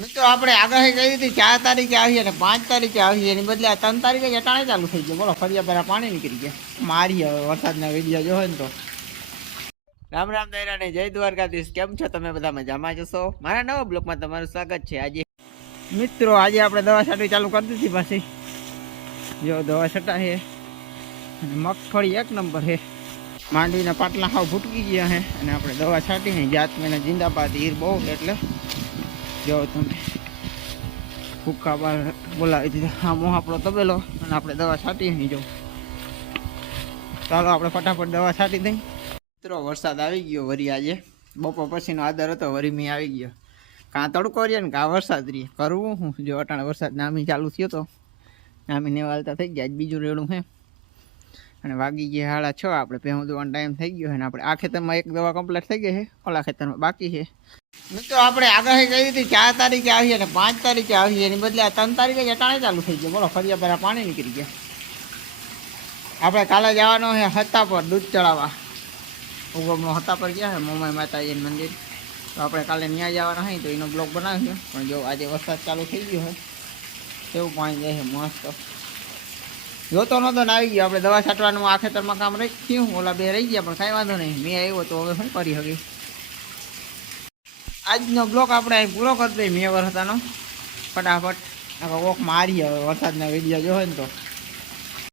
મિત્રો, આપણે આગાહી કરી હતી ચાર તારીખે આવીએ અને પાંચ તારીખે આવીએ. એની બદલે આ ત્રણ તારીખે જ અટાણે ચાલુ થઈ ગયો. બોલો ફરિયા પહેલાં પાણી નીકળી ગયા. મારી હવે વરસાદના વીડિયો જોવે ને તો. રામ રામ દૈરાને જય દ્વારકાધીશ. કેમ છો તમે બધા? મજામાં જશો મારા નવા બ્લોકમાં તમારું સ્વાગત છે. આજે મિત્રો, આજે આપણે દવા છાંટવી ચાલુ કરી દીધી પાછી. જો, દવા છટા છે મગફળી એક નંબર છે માંડવીના પાટલા હાવ ફૂટકી ગયા છે અને આપણે દવા છાંટી જાત મહિના જિંદાબાદ હીર બહુ એટલે જો તમે. ભૂકા બાર બોલાવી દીધા. આમો આપણો તબેલો અને આપણે દવા છાંટી નહીં જવું ચાલો, આપણે ફટાફટ દવા છાંટી દઈ. મિત્રો, વરસાદ આવી ગયો વરી આજે. બપોર પછીનો આદર હતો, વરી મેં આવી ગયો. કાં તડકો રહીએ ને કાં વરસાદ રહીએ કરવું હું? જો અટાણે વરસાદ નામી ચાલુ થયો તો. નામી નેવાલતા થઈ ગયા. બીજું રેડું હે. અને વાગી ગયા હાડા છ. આપણે પહેલું દવાનો ટાઈમ થઈ ગયો અને આપણે આ ખેતરમાં એક દવા કમ્પ્લીટ થઈ ગઈ છે. ઓલા ખેતરમાં બાકી છે. મિત્રો, આપણે આગાહી કરી હતી ચાર તારીખે આવીએ અને પાંચ તારીખે આવીએ એની બદલે આ ત્રણ તારીખે જ અટાણે ચાલુ થઈ ગયો. બોલો ફરિયા પહેલાં પાણી નીકળી ગયા. આપણે કાલે જવાનો છે હત્તા પર દૂધ ચડાવવા. ઉગમનો હત્તા પર ગયા છે, મોમાઈ માતાજીનું મંદિર. તો આપણે કાલે ત્યાં જવાના હોય તો એનો બ્લોગ બનાવ્યો પણ જો આજે વરસાદ ચાલુ થઈ ગયો હોય એવું પાણી જાય છે, મસ્ત. જોતો નહોતો ને આવી ગયો. આપણે દવા છાંટવાનું આ ખેતરમાં કામ રહી ગયું ઓલા બે રહી ગયા, પણ કાંઈ વાંધો નહીં. મેં આવ્યો તો હવે શું કરી શકી આજનો બ્લોક આપણે અહીં પૂરો કરી દઈએ. મેં વરસાદનો. ફટાફટ. આખો ઓક મારી હવે વરસાદના વીડિયો જોયો ને તો.